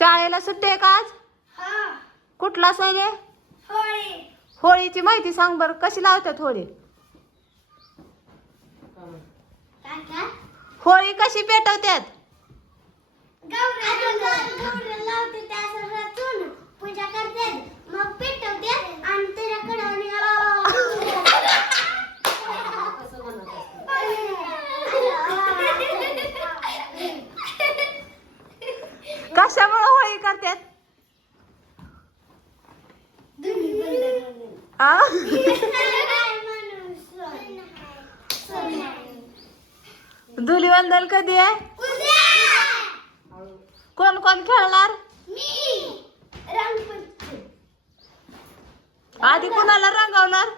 शाळेला सुट्टी आहे का आज? कुठला सण आहे? होळीची माहिती सांग बर, कशी लावतात होळी? होळी कशी पेटवतात? पूजा करते मग पेटवते आणि त्याच्याकडे कशामुळे होळी करतात? धुलीवंदन कधी आहे? कोण कोण खेळणार? आधी कोणाला रंगवणार?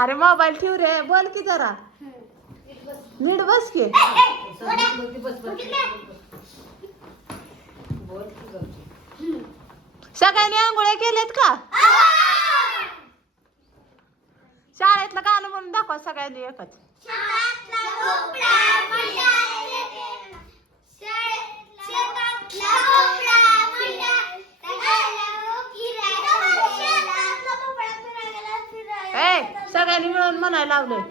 अरे मोबाईल ठेव रे, बोल की जरा नीट बस की. सगळ्यांनी आंघोळ्या केल्यात का? शाळेतलं गाणं म्हणून दाखवा सगळ्यांनी एकच. ए सगळ्यांनी मिळून म्हणायला लावले.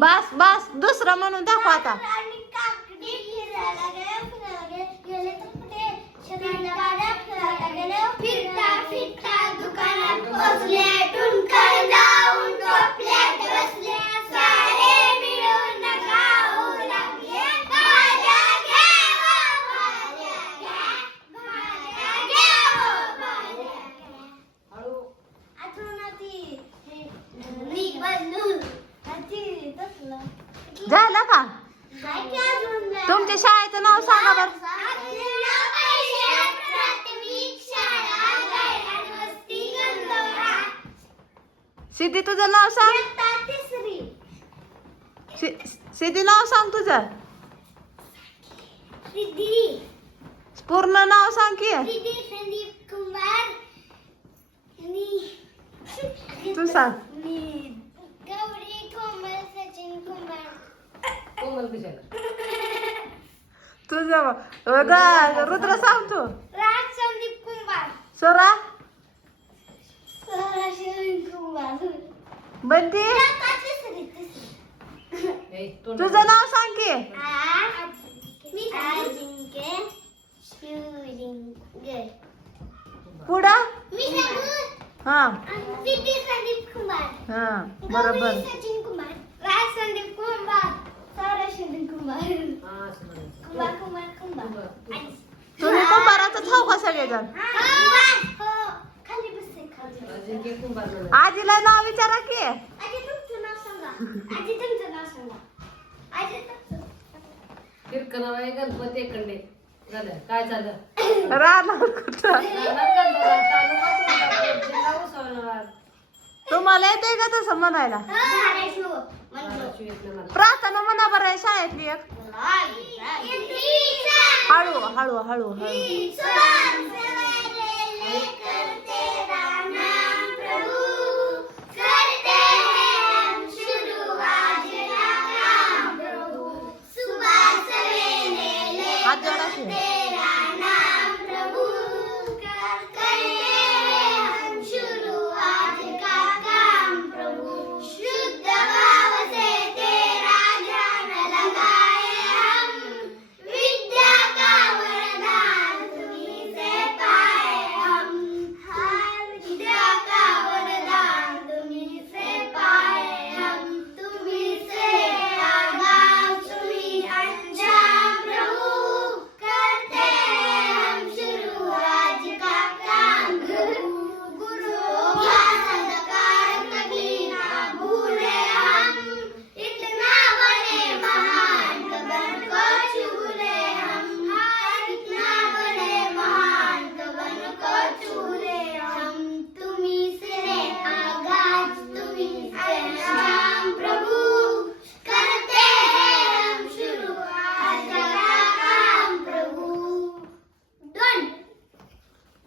बस बस दुसरं म्हणून दाखवा आता. झालं का? तुमच्या शाळेचं नाव सांगा बर. सिद्धी तुझं नाव सांग. सिद्धी नाव सांग तुझं. पूर्ण नाव सांग की. तू सांग. तुझं रुद्र सांग तू. सोरा बंटी तुझं नाव सांग की. पुढं हा हा बरोबर. तुम्ही कुंभाराचं खाऊ का सगळेजण? आजीला नाव विचारा की. गणपती काय झालं? राहणार कुठं? तुम्हाला येते का तसं म्हणायला? प्रार्थना म्हणा बरं शाळेतली एक. हळू हळू हळू हळू. हात जोडा की.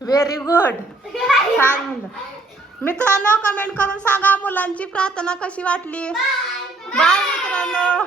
Very good. छान मुलं. मित्रांनो कमेंट करून सांगा मुलांची प्रार्थना कशी वाटली. बाय मित्रांनो.